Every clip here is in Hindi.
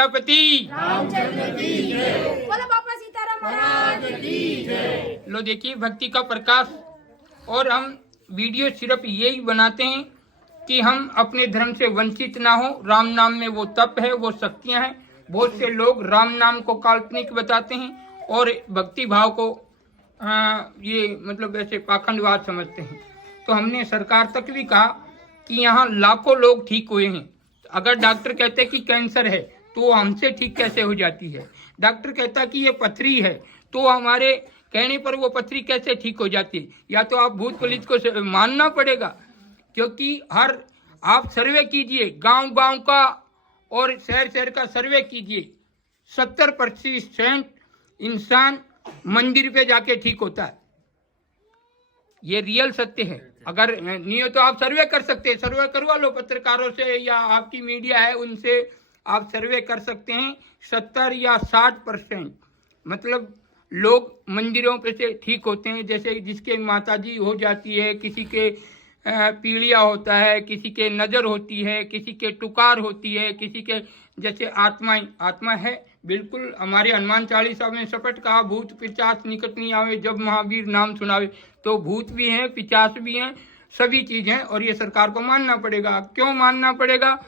सीतापति रामचंद्र की जय। बोलो बापा सीताराम महाराज की जय। लो देखिए भक्ति का प्रकाश। और हम वीडियो सिर्फ यही बनाते हैं कि हम अपने धर्म से वंचित ना हो। राम नाम में वो तप है, वो शक्तियां हैं। बहुत से लोग राम नाम को काल्पनिक बताते हैं और भक्ति भाव को ये मतलब ऐसे पाखंडवाद समझते हैं। तो हमने सरकार तक भी कहा कि यहाँ लाखों लोग ठीक हुए हैं। अगर डॉक्टर कहते हैं कि कैंसर है तो हमसे ठीक कैसे हो जाती है? डॉक्टर कहता कि ये पथरी है तो हमारे कहने पर वो पथरी कैसे ठीक हो जाती है? या तो आप भूत पुलिस को मानना पड़ेगा, क्योंकि हर आप सर्वे कीजिए, गांव-गांव का और शहर-शहर का सर्वे कीजिए, 70% इंसान मंदिर पे जाके ठीक होता है। ये रियल सत्य है। अगर नहीं हो तो आप सर्वे कर सकते हैं, सर्वे करवा लो पत्रकारों से या आपकी मीडिया है उनसे आप सर्वे कर सकते हैं। 70 या 60% मतलब लोग मंदिरों पे से ठीक होते हैं। जैसे जिसके माताजी हो जाती है, किसी के पीलिया होता है, किसी के नज़र होती है, किसी के टुकार होती है, किसी के जैसे आत्मा है। बिल्कुल हमारे हनुमान चालीसा में सपट कहा, भूत पिशाच निकट नहीं आवे, जब महावीर नाम सुनावे। तो भूत भी हैं, पिशाच भी हैं, सभी चीज़ हैं और ये सरकार को मानना पड़ेगा। क्यों मानना पड़ेगा?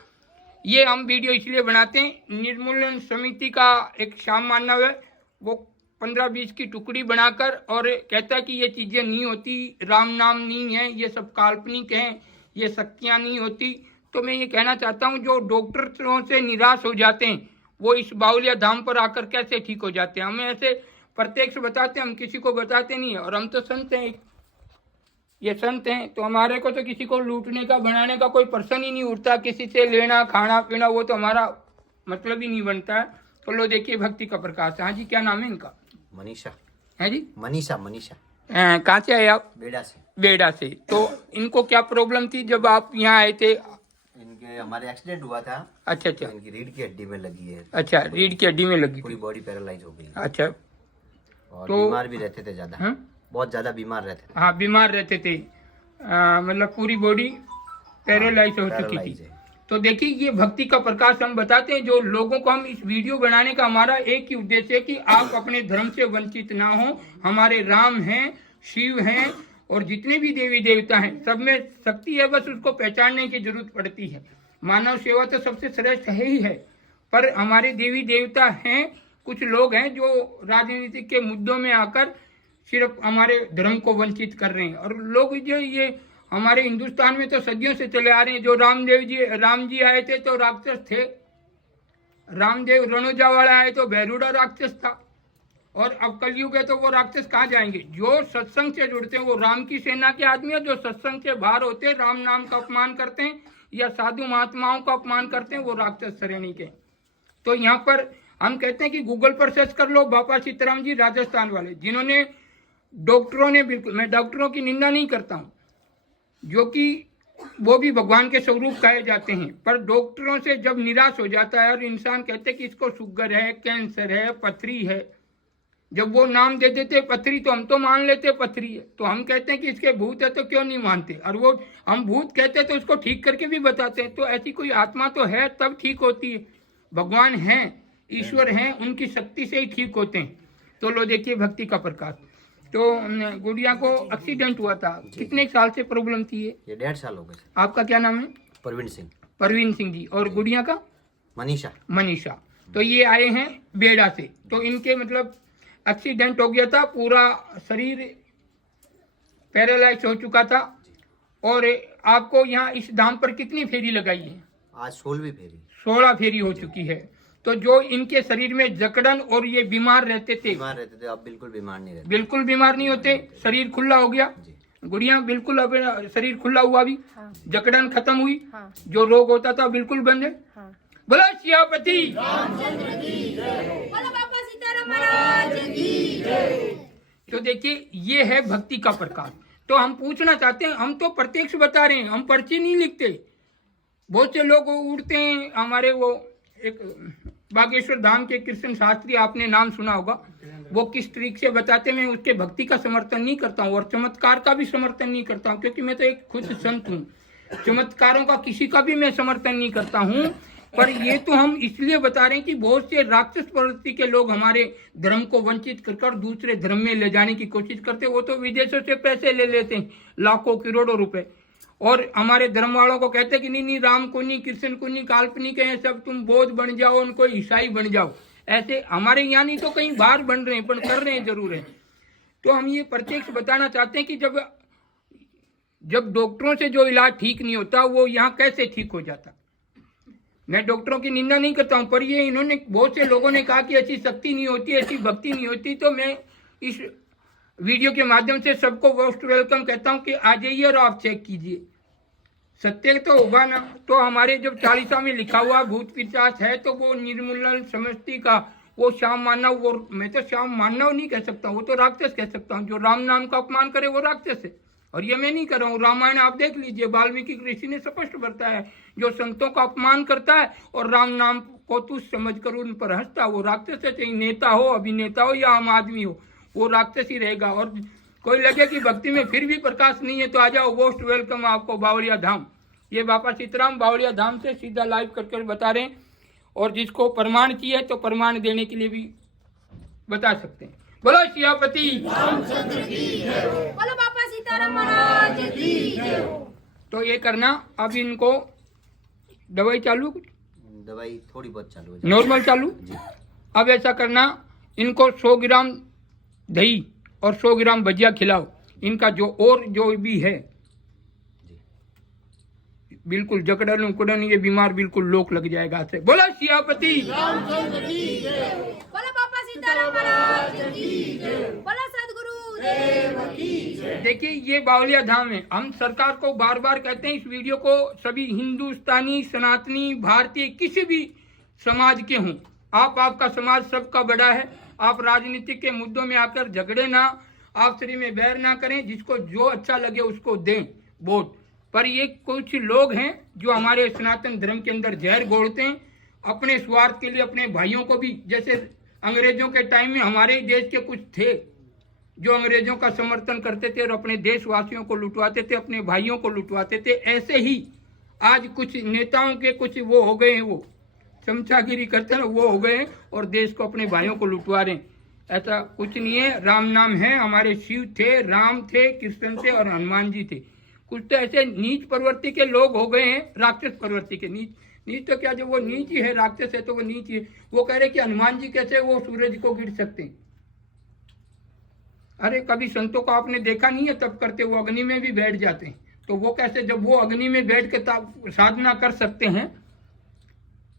ये हम वीडियो इसलिए बनाते हैं। निर्मूलन समिति का एक श्याम मानव है, वो 15-20 की टुकड़ी बनाकर और कहता है कि ये चीज़ें नहीं होती, राम नाम नहीं है, ये सब काल्पनिक हैं, ये शक्तियाँ नहीं होती। तो मैं ये कहना चाहता हूँ, जो डॉक्टरों से निराश हो जाते हैं वो इस बाउलिया धाम पर आकर कैसे ठीक हो जाते हैं? हमें ऐसे प्रत्यक्ष बताते हैं, हम किसी को बताते नहीं है। और हम तो संत हैं, ये संत हैं, तो हमारे को तो किसी को लूटने का बनाने का कोई प्रश्न ही नहीं उठता। किसी से लेना खाना पीना वो तो हमारा मतलब ही नहीं बनता है। तो लो देखिए भक्ति का प्रकाश। हाँ जी, क्या नाम है इनका? मनीषा है जी, मनीषा कहाँ से आए आप? बेड़ा से। तो इनको क्या प्रॉब्लम थी जब आप यहाँ आए थे? इनके हमारे एक्सीडेंट हुआ था। अच्छा, इनकी रीढ़ की हड्डी में लगी है। अच्छा, रीढ़ की हड्डी में लगी पूरी थी। बॉडी पैरालाइज हो गई। अच्छा, और तो बीमार भी रहते थे ज्यादा। बहुत ज्यादा बीमार रहते थे। हाँ, बीमार रहते थे, मतलब पूरी बॉडी पैरालाइज हो चुकी थी। तो देखिए ये भक्ति का प्रकाश हम बताते हैं। जो लोगों को हम इस वीडियो बनाने का हमारा एक ही उद्देश्य है कि आप अपने धर्म से वंचित ना हो। हमारे राम हैं, शिव हैं और जितने भी देवी देवता हैं, सब में शक्ति है, बस उसको पहचानने की जरूरत पड़ती है। मानव सेवा तो सबसे श्रेष्ठ है ही है, पर हमारे देवी देवता हैं। कुछ लोग हैं जो राजनीति के मुद्दों में आकर सिर्फ हमारे धर्म को वंचित कर रहे हैं। और लोग जो ये हमारे हिंदुस्तान में तो सदियों से चले आ रहे हैं। जो राम जी आए थे तो राक्षस थे, रामदेव रणोजा वाला आए तो बेरूड़ा राक्षस था, और अब कलयुग है तो वो राक्षस कहाँ जाएंगे? जो सत्संग से जुड़ते हैं वो राम की सेना के आदमी है। जो सत्संग से बाहर होते हैं, राम नाम का अपमान करते हैं या साधु महात्माओं का अपमान करते हैं, वो राक्षस श्रेणी के। तो यहाँ पर हम कहते हैं कि गूगल पर सर्च कर लो, बापा सीताराम जी राजस्थान वाले, जिन्होंने डॉक्टरों ने, बिल्कुल मैं डॉक्टरों की निंदा नहीं करता हूँ, जो कि वो भी भगवान के स्वरूप कहे जाते हैं, पर डॉक्टरों से जब निराश हो जाता है और इंसान कहते हैं कि इसको शुगर है, कैंसर है, पथरी है, जब वो नाम दे देते पथरी तो हम तो मान लेते पथरी है। तो हम कहते हैं कि इसके भूत है तो क्यों नहीं मानते? और वो हम भूत कहते हैं तो उसको ठीक करके भी बताते हैं। तो ऐसी कोई आत्मा तो है तब ठीक होती है। भगवान हैं, ईश्वर हैं, उनकी शक्ति से ही ठीक होते हैं। तो लो देखिए भक्ति का प्रकाश। तो गुड़िया को एक्सीडेंट हुआ था, कितने साल से प्रॉब्लम थी ये? 1.5 साल हो गए। आपका क्या नाम है? परवीन सिंह। परवीन सिंह जी। और गुड़िया का? मनीषा। तो ये आए हैं बेड़ा से। तो इनके मतलब एक्सीडेंट हो गया था, पूरा शरीर पैरालाइज हो चुका था। और आपको यहाँ इस धाम पर कितनी फेरी लगाई है? आज 16वीं फेरी। 16 फेरी हो चुकी है। तो जो इनके शरीर में जकड़न और ये बीमार रहते थे, अब बिल्कुल बीमार नहीं रहते। बिल्कुल बीमार नहीं होते, शरीर खुला हो गया। गुड़िया बिल्कुल अब शरीर खुला हुआ भी। हाँ। जकड़न खत्म हुई। हाँ। जो रोग होता था बिल्कुल बंद है। हाँ। बोलो सियापति रामचंद्र की जय। बोलो बापा सीताराम महाराज की जय। तो देखिए ये है भक्ति का प्रकाश। तो हम पूछना चाहते हैं, हम तो प्रत्यक्ष बता रहे हैं, हम पर्ची नहीं लिखते। बहुत से लोग उड़ते हैं, हमारे वो एक बागेश्वर धाम के कृष्ण शास्त्री, आपने नाम सुना होगा, वो किस तरीके से बताते। मैं उसके भक्ति का समर्थन नहीं करता हूँ और चमत्कार का भी समर्थन नहीं करता हूँ, क्योंकि मैं तो एक खुद संत हूँ। चमत्कारों का किसी का भी मैं समर्थन नहीं करता हूँ, पर ये तो हम इसलिए बता रहे हैं कि बहुत से राक्षस प्रवृत्ति के लोग हमारे धर्म को वंचित कर दूसरे धर्म में ले जाने की कोशिश करते हैं। वो तो विदेशों से पैसे ले लेते हैं, लाखों करोड़ों रुपए, और हमारे धर्म वालों को कहते हैं कि नहीं राम को नहीं, कृष्ण को नहीं, काल्पनिक है सब, तुम बौद्ध बन जाओ, उनको ईसाई बन जाओ। ऐसे हमारे यहाँ नहीं तो कहीं बाहर बन रहे हैं, पर कर रहे हैं जरूर है। तो हम ये प्रत्यक्ष बताना चाहते हैं कि जब डॉक्टरों से जो इलाज ठीक नहीं होता वो यहाँ कैसे ठीक हो जाता। मैं डॉक्टरों की निंदा नहीं करता हूँ, पर ये इन्होंने बहुत से लोगों ने कहा कि ऐसी शक्ति नहीं होती, ऐसी भक्ति नहीं होती। तो मैं इस वीडियो के माध्यम से सबको मोस्ट वेलकम कहता हूँ कि आ जाइए और आप चेक कीजिए, सत्य तो होगा ना। तो हमारे जब 40 में लिखा हुआ भूत पिशाच है तो वो निर्मूलन समष्टि का वो श्याम मानव, वो मैं तो श्याम मानव नहीं कह सकता, वो तो राक्षस कह सकता हूँ। जो राम नाम का अपमान करे वो राक्षस है, और ये मैं नहीं कर रहा हूँ। रामायण आप देख लीजिए, वाल्मीकि ऋषि ने स्पष्ट बताया है, जो संतों का अपमान करता है और राम नाम को तुच्छ समझकर उन पर हंसता, वो राक्षस है। चाहे नेता हो, अभिनेता हो या आम आदमी हो, वो राक्षस ही रहेगा। और कोई लगे कि भक्ति में फिर भी प्रकाश नहीं है तो आ जाओ, मोस्ट वेलकम आपको बावड़िया धाम। ये बाबा सीताराम बावड़िया धाम से सीधा लाइव करके बता रहे हैं, और जिसको प्रमाण चाहिए तो प्रमाण देने के लिए भी बता सकते हैं। बोलो सियापति रामचंद्र की जय हो, बोलो बाबा सीताराम महाराज की जय हो। तो ये करना। अब इनको दवाई चालू, कुछ दवाई थोड़ी बहुत चालू है, नॉर्मल चालू जी। अब ऐसा करना, इनको 100 ग्राम दही और 100 ग्राम भजिया खिलाओ। इनका जो भी है बिल्कुल जकड़न उकड़न, ये बीमार बिल्कुल लोक लग जाएगा से। बोला सियापति रामचंद्र की जय हो, बोलो बाबा सीताराम महाराज की जय हो, बोलो सद्गुरु देव की जय। देखिए ये बावलिया धाम है। हम सरकार को बार बार कहते हैं, इस वीडियो को सभी हिंदुस्तानी, सनातनी, भारतीय, किसी भी समाज के हों, आपका समाज सबका बड़ा है। आप राजनीतिक के मुद्दों में आकर झगड़े ना, आपसी में बैर ना करें, जिसको जो अच्छा लगे उसको दें वोट। पर ये कुछ लोग हैं जो हमारे सनातन धर्म के अंदर जहर घोलते हैं अपने स्वार्थ के लिए, अपने भाइयों को भी। जैसे अंग्रेजों के टाइम में हमारे देश के कुछ थे जो अंग्रेजों का समर्थन करते थे और अपने देशवासियों को लुटवाते थे, अपने भाइयों को लुटवाते थे। ऐसे ही आज कुछ नेताओं के कुछ वो हो गए हैं, वो चमचागिरी करते हैं, वो हो गए हैं और देश को, अपने भाइयों को लुटवा रहे हैं। ऐसा कुछ नहीं है। राम नाम है, हमारे शिव थे, राम थे, कृष्ण थे और हनुमान जी थे। कुछ तो ऐसे नीच प्रवृत्ति के लोग हो गए हैं, राक्षस प्रवृत्ति के। नीच तो क्या, जो वो नीच ही है, राक्षस है तो वो नीच ही है। वो कह रहे कि हनुमान जी कैसे वो सूरज को गिर सकते हैं। अरे कभी संतों को आपने देखा नहीं है तब करते, वो अग्नि में भी बैठ जाते हैं। तो वो कैसे, जब वो अग्नि में बैठ के साधना कर सकते हैं,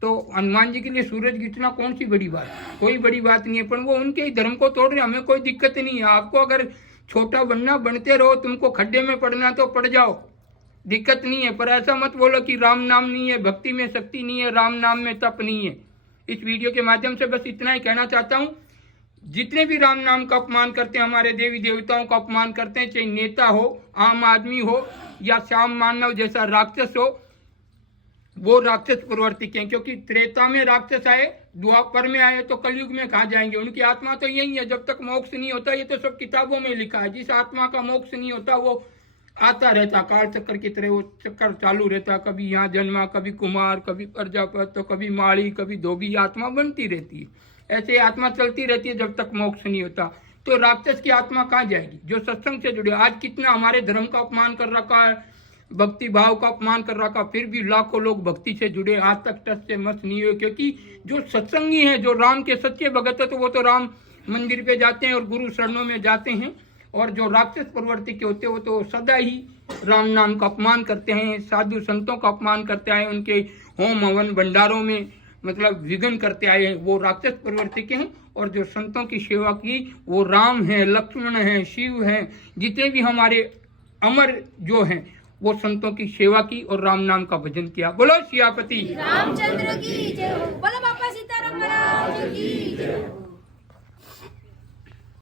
तो हनुमान जी के लिए सूरज गिरना कौन सी बड़ी बात, कोई बड़ी बात नहीं है। पर वो उनके ही धर्म को तोड़ रहे, हमें कोई दिक्कत नहीं है। आपको अगर छोटा बनना, बनते रहो, तुमको खड्डे में पड़ना तो पड़ जाओ, दिक्कत नहीं है। पर ऐसा मत बोलो कि राम नाम नहीं है, भक्ति में शक्ति नहीं है, राम नाम में तप नहीं है। इस वीडियो के माध्यम से बस इतना ही कहना चाहता हूँ, जितने भी राम नाम का अपमान करते हैं, हमारे देवी देवताओं का अपमान करते हैं, चाहे नेता हो, आम आदमी हो या श्याम मानव जैसा राक्षस हो, वो राक्षस प्रवृत्ति के हैं। क्योंकि त्रेता में राक्षस आए, द्वापर में आए, तो कलयुग में कहाँ जाएंगे। उनकी आत्मा तो यही है, जब तक मोक्ष नहीं होता। ये तो सब किताबों में लिखा है। जिस आत्मा का मोक्ष नहीं होता वो आता रहता, काल चक्कर की तरह वो चक्कर चालू रहता। कभी यहाँ जन्मा, कभी कुमार, कभी प्रजापति, तो कभी माली, कभी धोबी, आत्मा बनती रहती है। ऐसे आत्मा चलती रहती है जब तक मोक्ष नहीं होता। तो राक्षस की आत्मा कहाँ जाएगी, जो सत्संग से जुड़े। आज कितना हमारे धर्म का अपमान कर रखा है, भक्ति भाव का अपमान कर रखा, फिर भी लाखों लोग भक्ति से जुड़े, आज तक टच से मत नहीं हुए। क्योंकि जो सत्संगी हैं, जो राम के सच्चे भगत है, तो वो तो राम मंदिर पे जाते हैं और गुरु शरणों में जाते हैं। और जो राक्षस प्रवृत्ति के होते हैं, वो तो सदा ही राम नाम का अपमान करते हैं, साधु संतों का अपमान करते आए, उनके होम हवन भंडारों में मतलब विघ्न करते आए हैं, वो राक्षस प्रवृत्ति के हैं। और जो संतों की सेवा की, वो राम है, लक्ष्मण है, शिव है, जितने भी हमारे अमर जो हैं, वो संतों की सेवा की और राम नाम का भजन किया। बोलो सियापति रामचंद्र की जय हो, बोलो बाबा सीताराम महाराज की जय हो।